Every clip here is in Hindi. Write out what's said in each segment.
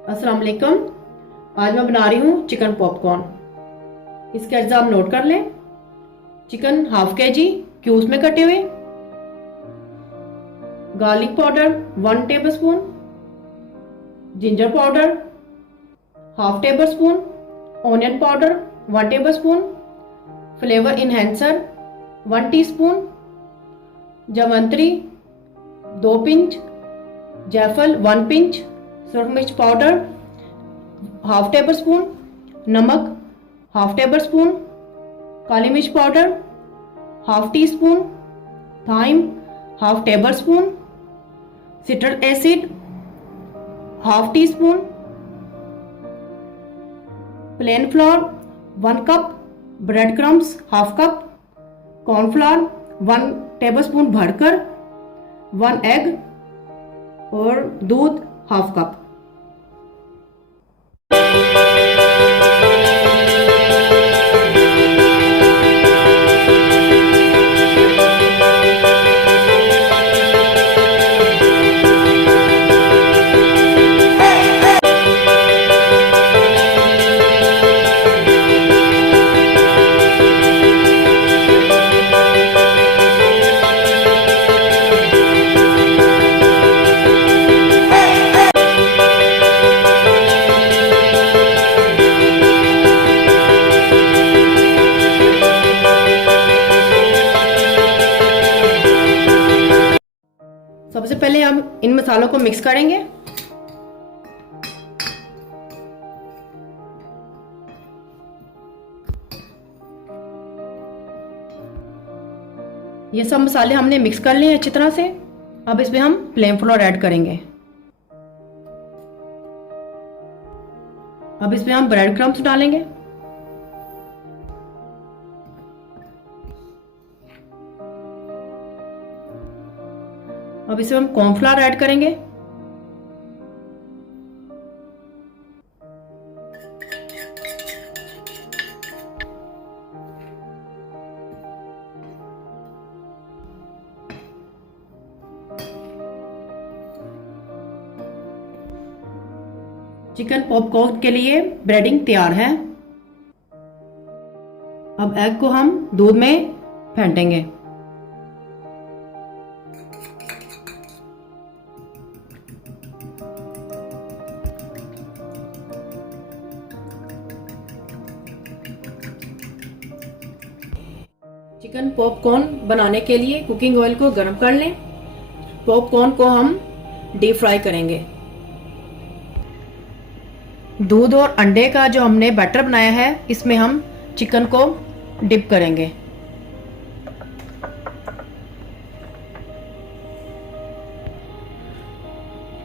अस्सलाम वालेकुम। आज मैं बना रही हूँ चिकन पॉपकॉर्न। इसके अज्जा आप नोट कर लें। चिकन हाफ केजी क्यूब्स में कटे हुए, garlic powder 1 tablespoon, ginger powder half tablespoon, onion powder 1 tablespoon, flavour enhancer 1 teaspoon, जावित्री 2 पिंच, जायफल 1 पिंच, सुरख मिर्च पाउडर हाफ टेबल स्पून, नमक हाफ टेबल स्पून, काली मिर्च powder half teaspoon, thyme half tablespoon, citric acid half teaspoon, plain flour 1 cup, bread crumbs half cup, cornflour 1 tablespoon भरकर, 1 एग और दूध हाफ कप। सबसे पहले हम इन मसालों को मिक्स करेंगे। ये सब मसाले हमने मिक्स कर लिए अच्छी तरह से। अब इसमें हम प्लेन फ्लोर ऐड करेंगे। अब इसमें हम ब्रेड क्रम्स डालेंगे। अब इसमें हम कॉर्नफ्लोर ऐड करेंगे। चिकन पॉपकॉर्न के लिए ब्रेडिंग तैयार है। अब एग को हम दूध में फेंटेंगे। चिकन पॉपकॉर्न बनाने के लिए कुकिंग ऑयल को गर्म कर लें। पॉपकॉर्न को हम डीप फ्राई करेंगे। दूध और अंडे का जो हमने बैटर बनाया है, इसमें हम चिकन को डिप करेंगे।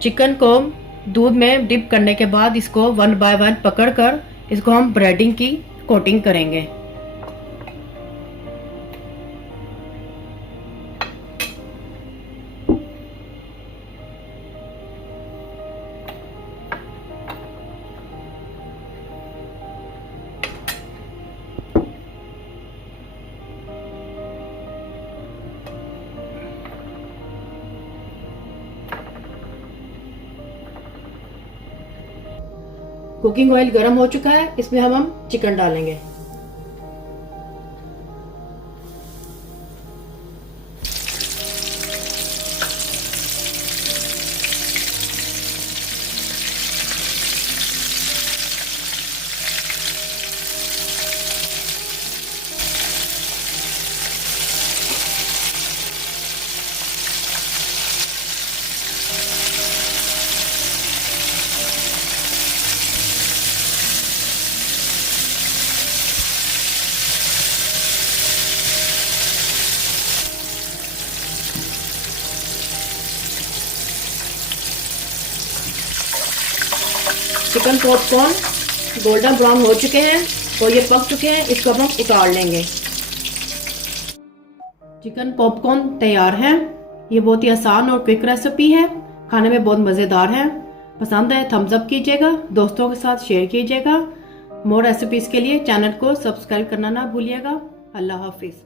चिकन को दूध में डिप करने के बाद इसको 1 बाय 1 पकड़कर इसको हम ब्रेडिंग की कोटिंग करेंगे। कुकिंग ऑयल गर्म हो चुका है, इसमें हम चिकन डालेंगे। चिकन पॉपकॉर्न गोल्डन ब्राउन हो चुके हैं और ये पक चुके हैं। इसको अब हम उतार लेंगे। चिकन पॉपकॉर्न तैयार है। ये बहुत ही आसान और क्विक रेसिपी है, खाने में बहुत मज़ेदार है। पसंद आए थम्स अप कीजिएगा, दोस्तों के साथ शेयर कीजिएगा। मोर रेसिपीज़ के लिए चैनल को सब्सक्राइब करना ना भूलिएगा। अल्लाह हाफिज़।